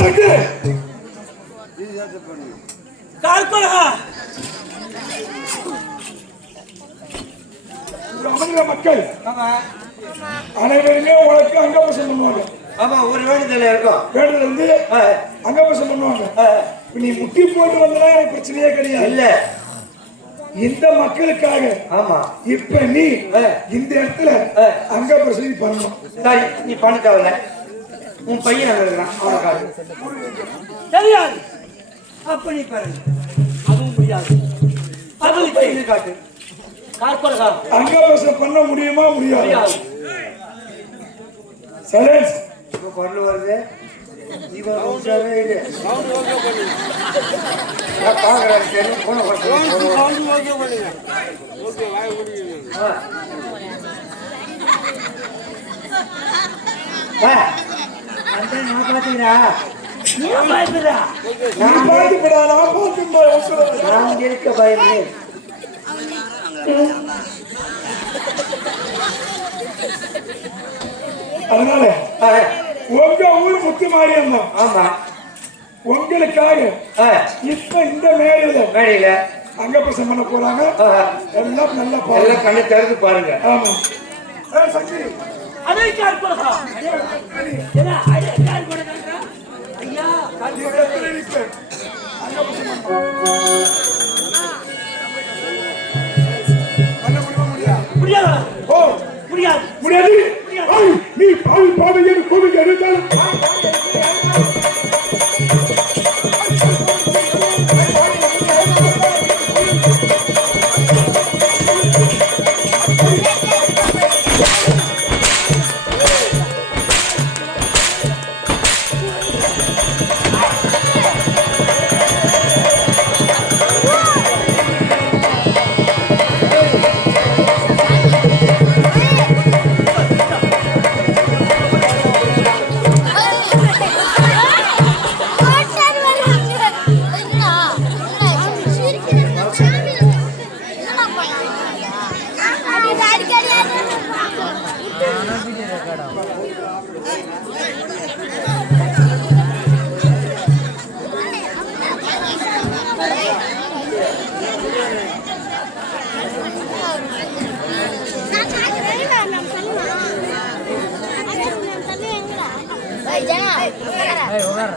சக்தி கார்பலகா அமர்ந்த மக்கள் ஆமா. அனைவருமே உனக்கு அங்கபசம் பண்ணுவாங்க. ஆமா ஒரு வேண்டுதல் இருக்கும். வேண்டுதல் வந்து ஆ, அங்கபசம் பண்ணுவாங்க. நீ முட்டி போட்டு வந்தனா எனக்கு பிரச்சனையே கிடையாது. இல்ல. இந்த மக்களுக்காக ஆமா. இப்ப நீ. இந்த இடத்துல ஆ. அங்கபசதி பண்ணணும். சரி நீ பண்ண தேவையில்ல உன் பையன் அங்க இருக்கிறான் அவனுக்காக தெரியாது. அப்ப நீ பாருங்க. அதுவும் முடியாது. அதுவும் செய்து காட்டு. அங்கபசம் பண்ண முடியுமா? முடியாது. சைலன்ஸ். இப்ப பொருள் வருது. பாக்குறேன் சரி போன நான் இருக்க பயமே. அதனால உங்க ஊர் முத்து மாரியம்மா ஆமா. உங்களுக்காக இப்ப இந்த மேடையில மேடையில. அங்கபசம் பண்ண போறாங்க. எல்லாம் நல்லா பாருங்க. எல்லாம் கண்ணு திறந்து பாருங்க. ஆமா. ஏய், நீ எத்தனை நிக்க? அங்கபசம் பண்ணு. பண்ண முடியுமா முடியாது? முடியாதா. முடியாது. நீ பாவி பாவி என்று கூவி எடுத்தாலும் Hey, Omar. Hey, Omar.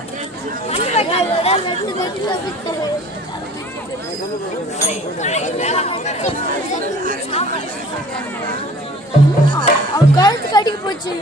அவர் கழுத்து கட்டிக்கு போச்சு.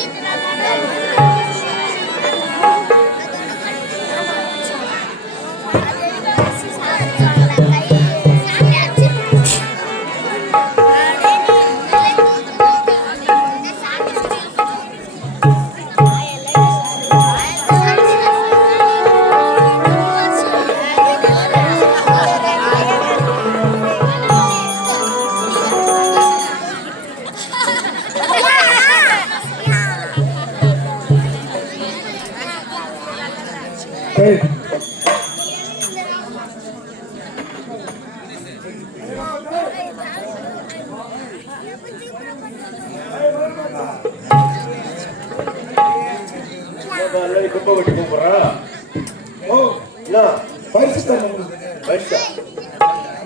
ஏய், பரிசு தரணும். உங்களுக்கு. பரிசா?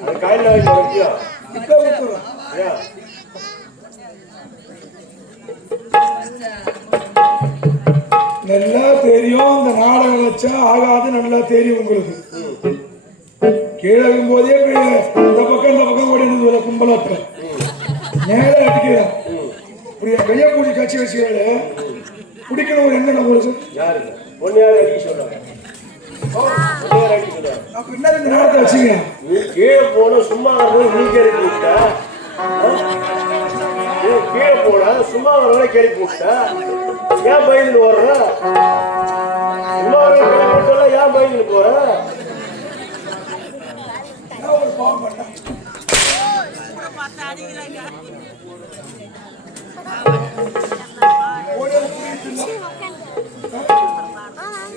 அது காயில் வாங்கி வச்சியா இப்ப கொடுத்துறோம் ஏன் நல்லா தெரியும். இந்த நாடகம் வச்சா ஆகாது நல்லா தெரியும் உங்களுக்கு. கீழே இப்படி இந்த பக்கம் இந்த பக்கம் ஓடி இருந்தது கும்பலாட்ட நேரா அடிக்கிறேன் இப்படி என் கையை கூடி கட்சி வச்சுக்கிறாரு பிடிக்கணும் ஒரு உங்களுக்கு. யாரு? ஒன்னு யார் அடிக்க சொல்றாங்க இந்த நாடகத்தை வச்சுங்க? கீழே போன சும்மா வரணும் நீ கிளப்பி விட்ட. கீழே போன சும்மா வரவங்கள கிளப்பி விட்ட. ஏன் பயந்து ஓடுற சும்மா வரவங்க கிளப்பி விட்டால ஏன் பயந்து போற? ஒரு பாவம் பண்ணேன் ஓடி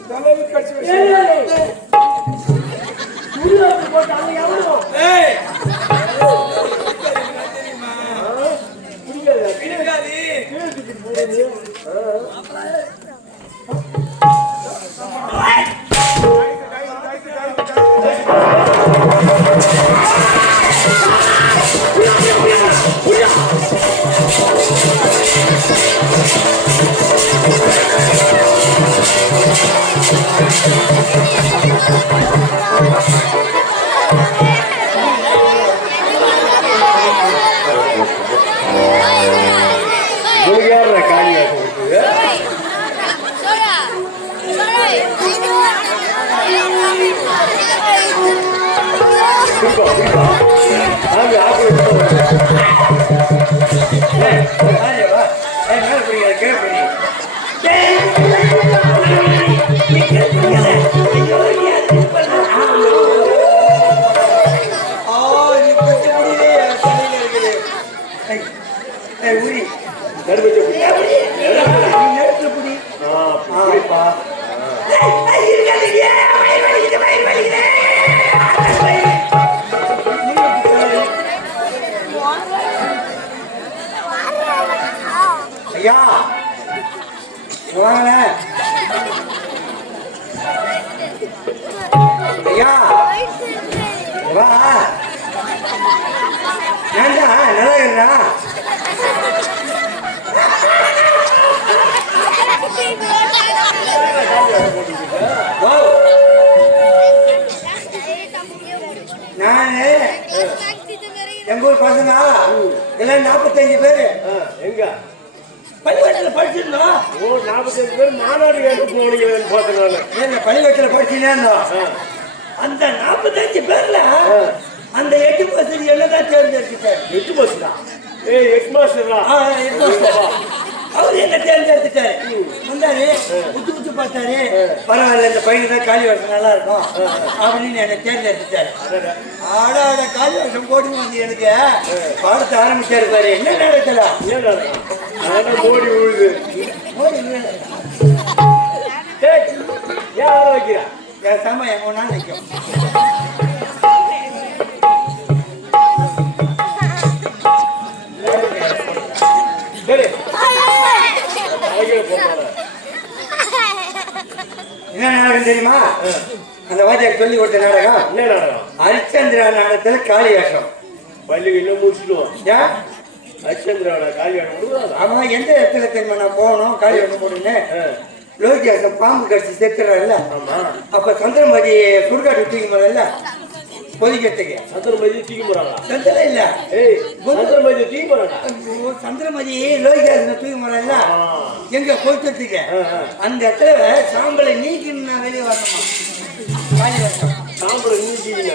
வந்து புடிச்சிட்டு இருந்தான். Let's. வாங்கல ஐயா வா. ஏண்டா நல்லா இருந்தா வா. நானு எங்க ஊர் பசங்க? எல்லாம் நாற்பத்தஞ்சு பேரு எங்க? பள்ளிக்கூடத்தில் படிச்சிருந்தோம் ஓ நாற்பத்தஞ்சு பேர் மாநாடு கேட்டு போனீங்கன்னு பார்த்தனால ஏங்க பள்ளிக்கூடத்தில் படிச்சுனே இருந்தோம் அந்த நாற்பத்தஞ்சு பேர்ல அந்த எட்டு பர்சன்ட் என்ன தான் தேர்ந்தெடுத்துட்டார் எட்டு பஸ் தான் ஏய் எட் மாஸ்டரா ஆ, எட்டு வருஷம். அவர் என்ன தேர்ந்தெடுத்துட்டாரு வந்தாரு உத்து உத்து பார்த்தாரு. பரவாயில்ல இந்த பையன் தான் காலி வருஷம் நல்லா இருக்கும் அப்படின்னு என்னை தேர்ந்தெடுத்துட்டாரு ஆட ஆட காலி வருஷம் போட்டு வந்து எனக்கு பாடத்தை ஆரம்பிச்சாரு பாரு. என்ன நடக்கல ஏன் அதான் மோடி விழுது ஆள வைக்கிறா? என் சம எங்க ஒன்னா நிற்கும் என்ன நாடகம் தெரியுமா? அந்த வாத்தியார் சொல்லி கொடுத்த நாடகம். என்ன நாடகம்? ஹரிச்சந்திரா நாடகத்துல காளி வேஷம் பள்ளி இன்னும் முடிச்சிடுவோம். ஏன்? காலியான விடுவாங்க அவன் எந்த இடத்துல தெரியுமா? நான் போகணும் வேஷம் போடுன்னு லோகியாசம் பாம்பு கடிச்சு செத்துறாருல்ல? ஆமா. அப்ப சந்திரமதி சுடுகாட்டு தூக்கி முதல்ல பொதிக்கிறதுக்கு சந்திரமதி தூக்கி போறாங்களா? சந்திர இல்ல. ஏய் சந்திரமதி தூக்கி போறாங்க சந்திரமதி லோகியாசன தூக்கி ஆ. எங்க பொதிக்கிறதுக்கு. அந்த இடத்துல சாம்பலை நீக்கி நான் வெளியே வரணுமா? சாம்பலை நீக்கிங்க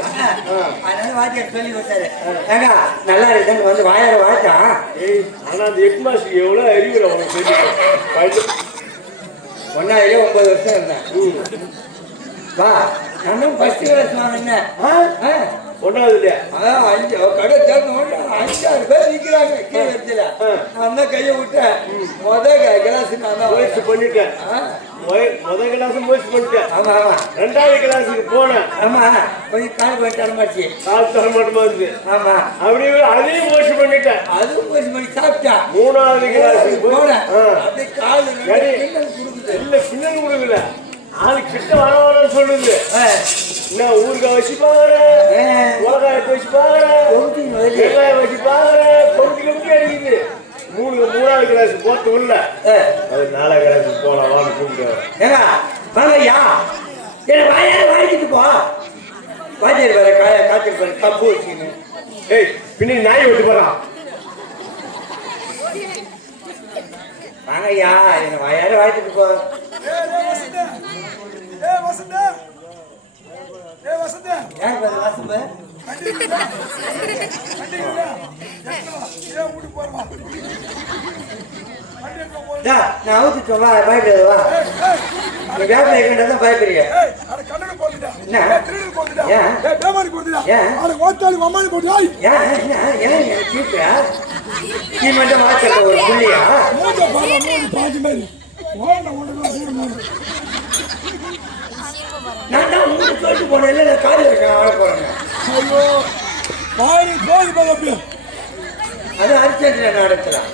அதனால வாத்தியார் சொல்லி கொடுத்தாரு. ஏங்க நல்லா இருக்குன்னு வந்து வாயார வாய்ச்சான் ஏய் ஆனா அந்த மாஸ்டர் எவ்வளவு அறிவுரை உனக்கு தெரியும் ஒன்னாயிலே ஒன்பது வருஷம் இருந்தேன். வா நானும் ஃபர்ஸ்ட் கிளாஸ் வாங்கினேன் ஒன்றாவது இல்லையா அஞ்சு கடை திறந்த அஞ்சாறு பேர் நிற்கிறாங்க கீழே இடத்துல. நான் தான் கையை விட்டேன். முத கிளாஸ் நான் தான் முயற்சி பண்ணிட்டேன். முத கிளாஸ் முயற்சி பண்ணிட்டேன். ஆமா ஆமா. ரெண்டாவது கிளாஸுக்கு போனேன். ஆமா கொஞ்சம் கால் கொஞ்சம் தரமாச்சு கால் தர மாட்டோமா இருந்து ஆமா. அப்படியே அதையும் முயற்சி பண்ணிட்டேன். அதுவும் கொஞ்சம் பண்ணி சாப்பிட்டா மூணாவது கிளாஸுக்கு போனேன். அப்படியே கால். பின்னல் இல்ல ஒண்ணு கொடுக்கல. ஆளு கிட்ட வர வரன்னு சொல்லுது. நான் ஊறுகாய் வச்சு பாக்குறேன். உலகாயத்தை வச்சு பாக்குறேன். வெங்காயம் வச்சு பாக்குறேன் கொம்பு கொம்பு அடிக்குது. மூணு மூணாவது கிளாஸ் போட்டு உள்ள. அது நாலாவது கிளாஸ் போலாம் வான்னு கூப்பிட்டு ஏங்க வாங்க ஐயா என்ன வாயா வாங்கிட்டு போ. வாத்தியார் வர காய காய்ச்சல் கப்பு வச்சுன்னு ஏய் பின்னாடி நாய் விட்டு போறான் வாங்க ஐயா என்ன வாயார வாங்கிட்டு போ. யார் பாரு வாசம்பு டா, நான் அவுத்துட்டோம் வா. பயப்படாத வா நீ வியாபாரம் கண்டதான் பயப்படுறிய? நீ மட்டும் வாசல்ல ஒரு புள்ளியா? நான் தான் உங்களுக்கு சொல்லிட்டு போனேன் நான் காலி வைக்க ஆட போறேங்க அது ஹரிச்சந்திர நடத்தலாம்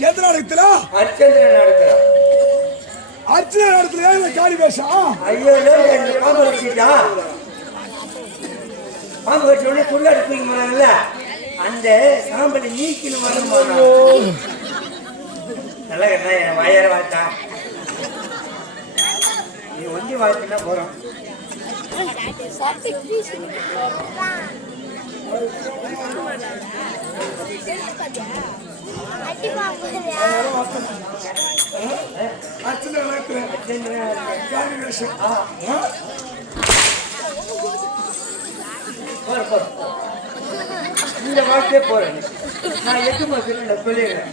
எந்த நாடகத்துல ஹரிச்சந்திர நடத்தலாம் அர்ச்சனை நடத்துல இந்த காளி வேஷம் ஐயோ இல்லை பாம்பு வச்சுட்டா பாம்பு வச்ச உடனே துள்ளாடி தூக்கி போனாங்கல்ல? அந்த சாம்பலை நீக்கின்னு வரும் நல்லா கட்டா என் வாயார வாத்தா நீ வேஷம் போற போற இந்த வாழ்க்கையே போறேன். நான் எட்டு மாசம் நான் சொல்லிடுறேன்.